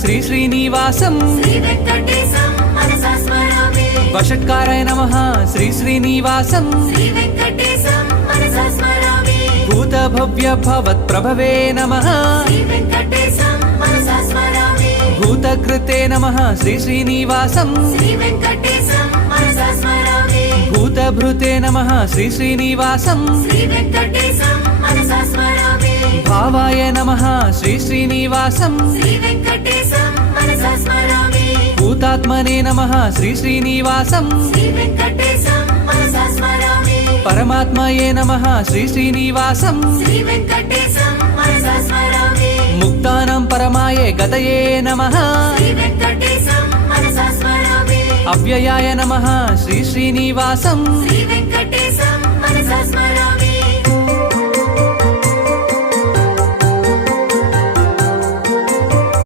శ్రీ శ్రీనివాసం శ్రీ వెంకటేశం మనసా స్మరామి వషట్కారాయ నమః శ్రీ శ్రీనివాసం శ్రీ వెంకటేశం మనసా స్మరామి భూత భవ్య భవత్ ప్రభవే నమః శ్రీ వెంకటేశం మనసా స్మరామి భూతకృతే నమః శ్రీ శ్రీనివాసం శ్రీ వెంకటేశం మనసా స్మరామి భూతభృతే నమః శ్రీ శ్రీనివాసం శ్రీ వెంకటేశం మనసా స్మరామి భావాయ నమః శ్రీ శ్రీనివాసం శ్రీ వెంకటేశం మనసా స్మరామి భూతాత్మనే నమః శ్రీ శ్రీనివాసం శ్రీ వెంకటేశం మనసా స్మరామి పరమాత్మయే నమః శ్రీ శ్రీనివాసం శ్రీ వెంకటేశం మనసా స్మరామి ముక్తానం పరమాయే గతయే నమః శ్రీ వెంకటేశం మనసా స్మరామి అవ్యయాయ నమః శ్రీ శ్రీనివాసం శ్రీ వెంకటేశం మనసా స్మరామి